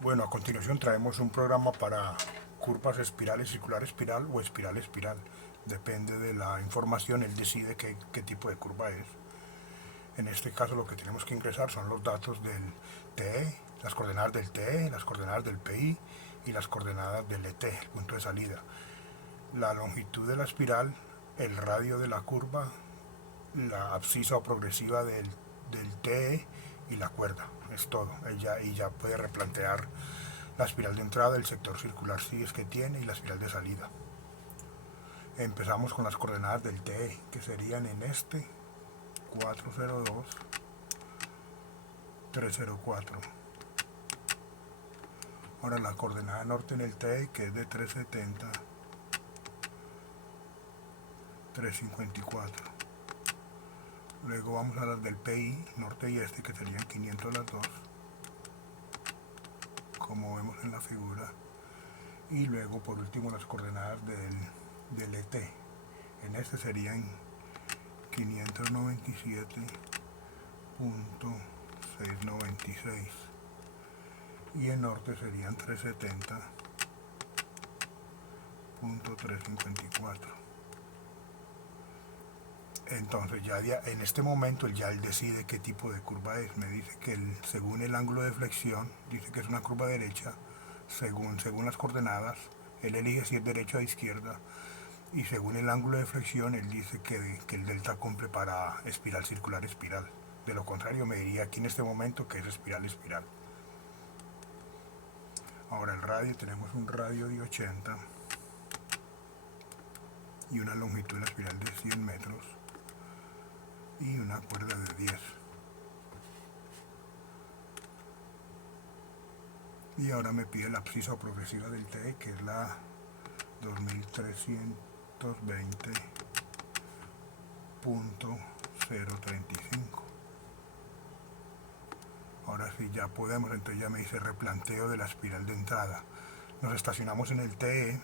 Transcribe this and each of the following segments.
Bueno, a continuación traemos un programa para curvas espirales, circular espiral o espiral espiral. Depende de la información, él decide qué tipo de curva es. En este caso lo que tenemos que ingresar son los datos del TE, las coordenadas del TE, las coordenadas del PI y las coordenadas del ET, el punto de salida. La longitud de la espiral, el radio de la curva, la abscisa o progresiva del TE y la cuerda. Es todo. Y ya puede replantear la espiral de entrada, el sector circular si es que tiene y la espiral de salida. Empezamos con las coordenadas del TE, que serían en este 402, 304. Ahora la coordenada norte en el TE, que es de 370, 354. Luego vamos a las del PI, norte y este, que serían 500 las dos, como vemos en la figura. Y luego por último las coordenadas del ET. En este serían 597.696 y en norte serían 370.354. Entonces ya en este momento él decide qué tipo de curva es. Me dice que según el ángulo de flexión, dice que es una curva derecha. Según las coordenadas, él elige si es derecha o izquierda. Y según el ángulo de flexión, él dice que el delta cumple para espiral circular espiral. De lo contrario, me diría aquí en este momento que es espiral espiral. Ahora el radio, tenemos un radio de 80 y una longitud de la espiral de 100 metros y una cuerda de 10. Y ahora me pide la abscisa progresiva del TE, que es la 2320.035. Ahora sí, ya podemos, entonces ya me dice replanteo de la espiral de entrada. Nos estacionamos en el TE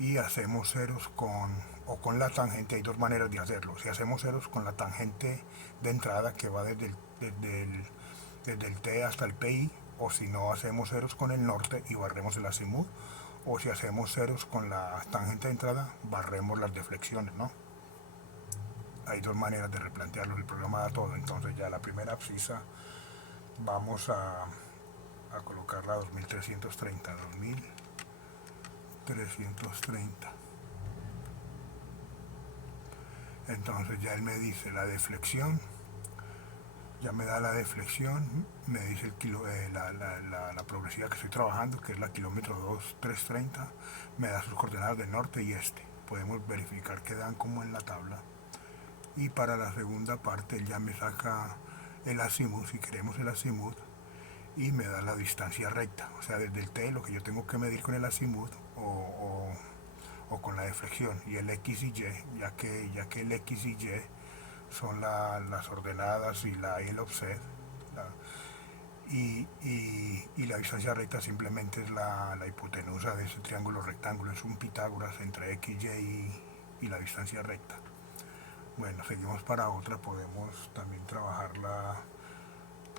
y hacemos ceros con la tangente. Hay dos maneras de hacerlo. Si hacemos ceros con la tangente de entrada que va desde el T hasta el PI, o si no hacemos ceros con el norte y barremos el azimut, o si hacemos ceros con la tangente de entrada, barremos las deflexiones, ¿no? Hay dos maneras de replantearlo, el programa da todo. Entonces ya la primera abscisa vamos a colocarla a 2330, 2330. Entonces ya él me dice la deflexión, ya me da la deflexión, me dice la progresiva que estoy trabajando, que es la kilómetro 2330, me da sus coordenadas del norte y este. Podemos verificar que dan como en la tabla. Y para la segunda parte él ya me saca el azimut, si queremos el azimut, y me da la distancia recta, o sea, desde el T lo que yo tengo que medir con el azimut o con la deflexión, y el X y Y, ya que el X y Y son las ordenadas y el offset, y la distancia recta simplemente es la hipotenusa de ese triángulo rectángulo, es un Pitágoras entre X, y la distancia recta. Bueno, seguimos para otra, podemos también trabajar la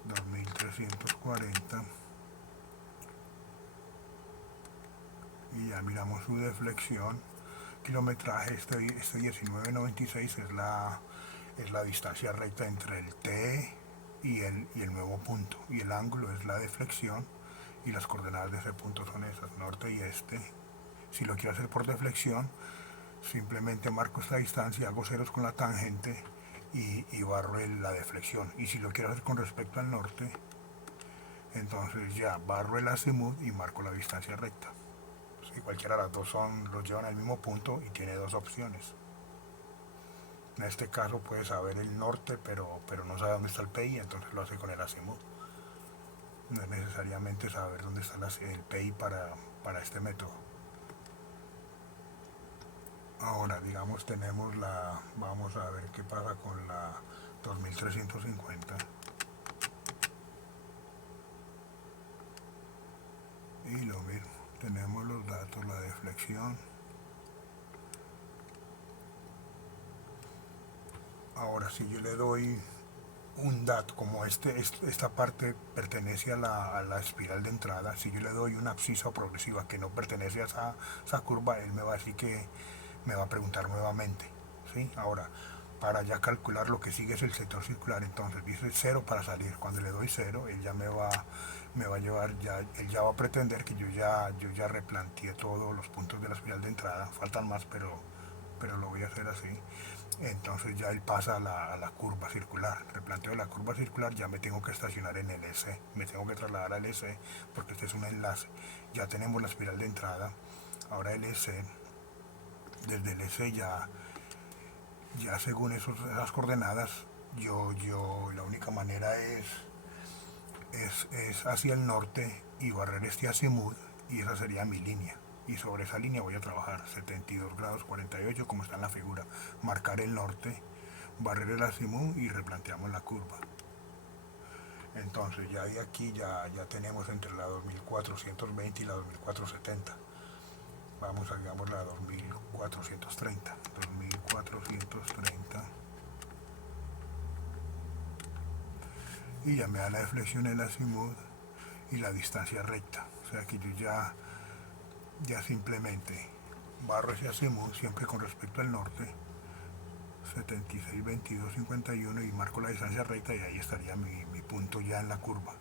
2340 y ya miramos su deflexión. Kilometraje, este 1996 es la distancia recta entre el T y el nuevo punto, y el ángulo es la deflexión, y las coordenadas de ese punto son esas, norte y este. Si lo quiero hacer por deflexión, simplemente marco esta distancia, hago ceros con la tangente y barro la deflexión. Y si lo quiero hacer con respecto al norte, entonces ya barro el azimut y marco la distancia recta. Si cualquiera de las dos los llevan al mismo punto y tiene dos opciones. En este caso puede saber el norte, pero no sabe dónde está el PI, entonces lo hace con el azimut. No es necesariamente saber dónde está el PI para este método. Ahora, digamos, vamos a ver qué pasa con la 2350. Y lo mismo, tenemos los datos, la deflexión. Ahora, si yo le doy un dato, como esta parte pertenece a la espiral de entrada, si yo le doy una abscisa progresiva que no pertenece a esa curva, él me va a decir que me va a preguntar nuevamente. ¿Sí? Ahora, para ya calcular lo que sigue es el sector circular, entonces dice 0 para salir. Cuando le doy 0, él ya me va a llevar, él ya va a pretender que yo ya replanteé todos los puntos de la espiral de entrada. Faltan más, pero lo voy a hacer así. Entonces ya él pasa a la curva circular. Replanteo la curva circular, ya me tengo que estacionar en el EC, me tengo que trasladar al EC porque este es un enlace. Ya tenemos la espiral de entrada, ahora el EC, desde el EC ya según esas coordenadas, la única manera es hacia el norte y barrer este azimut, y esa sería mi línea. Y sobre esa línea voy a trabajar 72 grados 48 como está en la figura. Marcar el norte, barrer el azimut y replanteamos la curva. Entonces ya de aquí ya tenemos entre la 2420 y la 2470. Vamos a digamos la 2430. 2430. Y ya me da la deflexión el azimut y la distancia recta. O sea que yo ya simplemente barro ese azimut siempre con respecto al norte, 76, 22, 51, y marco la distancia recta y ahí estaría mi punto ya en la curva.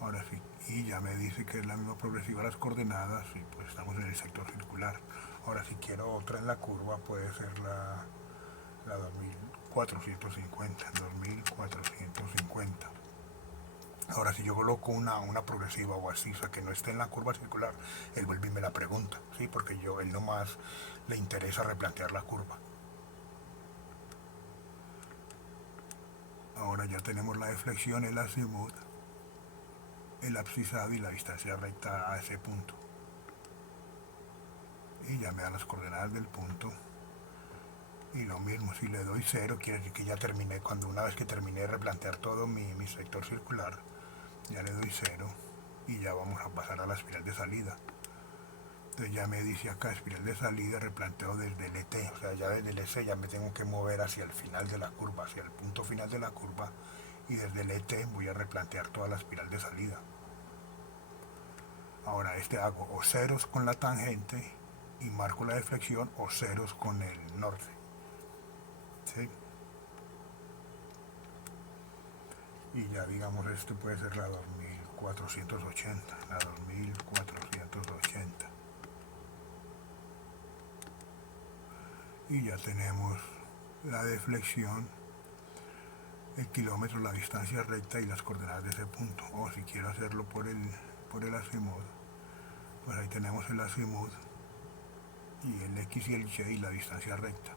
Ahora sí, y ya me dice que es la misma progresiva las coordenadas y pues estamos en el sector circular. Ahora si quiero otra en la curva puede ser la 2450, 2450. Ahora, si yo coloco una progresiva o así, o sea, que no esté en la curva circular, él vuelve y me la pregunta, ¿sí? Porque él nomás le interesa replantear la curva. Ahora ya tenemos la deflexión, el azimut, el abscisado y la distancia recta a ese punto. Y ya me da las coordenadas del punto. Y lo mismo, si le doy 0, quiere decir que ya terminé. Una vez que terminé de replantear todo mi sector circular, ya le doy 0 y ya vamos a pasar a la espiral de salida. Entonces ya me dice acá espiral de salida, replanteo desde el ET, o sea, ya desde el EC ya me tengo que mover hacia el final de la curva, hacia el punto final de la curva, y desde el ET voy a replantear toda la espiral de salida. Ahora hago o ceros con la tangente y marco la deflexión, o ceros con el norte. ¿Sí? Y ya digamos esto puede ser la 2480, la 2480. Y ya tenemos la deflexión, el kilómetro, la distancia recta y las coordenadas de ese punto. O si quiero hacerlo por el azimut, pues ahí tenemos el azimut y el X y el Y y la distancia recta.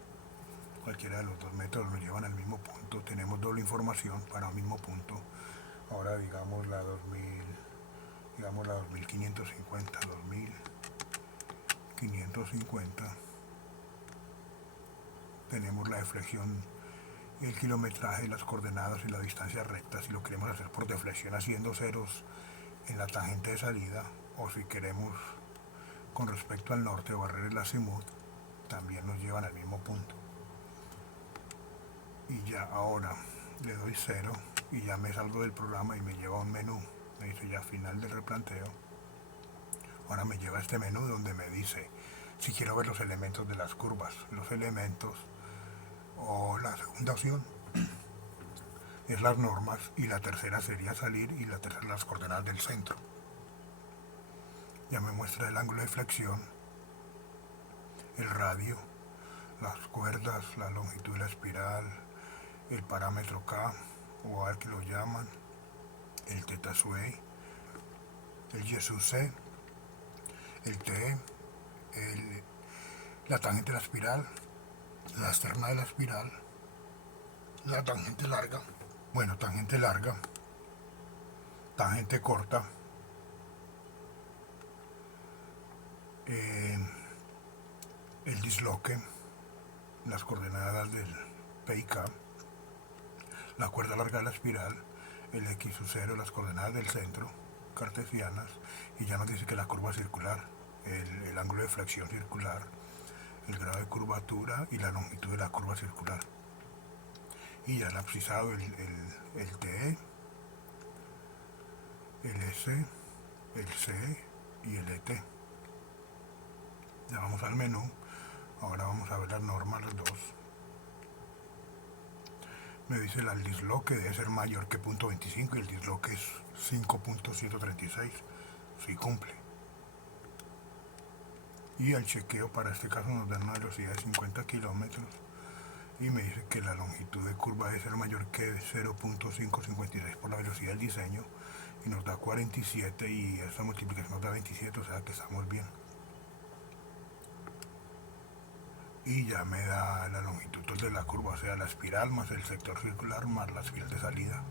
Cualquiera de los dos métodos nos llevan al mismo punto. Tenemos doble información para un mismo punto. Ahora digamos la 2550, 2550. Tenemos la deflexión, el kilometraje, las coordenadas y la distancia recta. Si lo queremos hacer por deflexión haciendo ceros en la tangente de salida, o si queremos con respecto al norte barrer el azimut, también nos llevan al mismo punto. Y ya ahora le doy 0 y ya me salgo del programa y me lleva a un menú. Me dice ya final del replanteo. Ahora me lleva a este menú donde me dice si quiero ver los elementos de las curvas. Los elementos, o la segunda opción es las normas, y la tercera sería salir, y la tercera las coordenadas del centro. Ya me muestra el ángulo de flexión, el radio, las cuerdas, la longitud de la espiral, el parámetro K, o A que lo llaman, el teta sway, el Y sub C, el T, la tangente de la espiral, la externa de la espiral, la tangente larga, tangente larga, tangente corta, el disloque, las coordenadas del P y K, la cuerda larga de la espiral, el X sub 0, las coordenadas del centro, cartesianas, y ya nos dice que la curva circular, el ángulo de flexión circular, el grado de curvatura y la longitud de la curva circular. Y ya el abscisado, el T, el S, el C y el ET. Ya vamos al menú. Ahora vamos a ver las normas, las dos. Me dice el disloque debe ser mayor que 0.25 y el disloque es 5.136. Sí cumple. Y el chequeo para este caso nos da una velocidad de 50 kilómetros y me dice que la longitud de curva debe ser mayor que 0.556 por la velocidad del diseño y nos da 47 y esta multiplicación nos da 27, o sea que estamos bien. Y ya me da la longitud de la curva, o sea la espiral más el sector circular más la espiral de salida.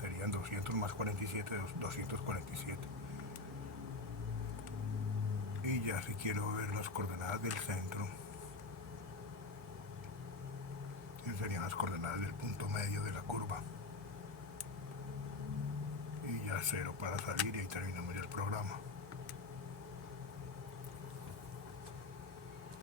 Serían 200 más 47, 247. Y ya si quiero ver las coordenadas del centro, serían las coordenadas del punto medio de la curva. Y ya 0 para salir y ahí terminamos ya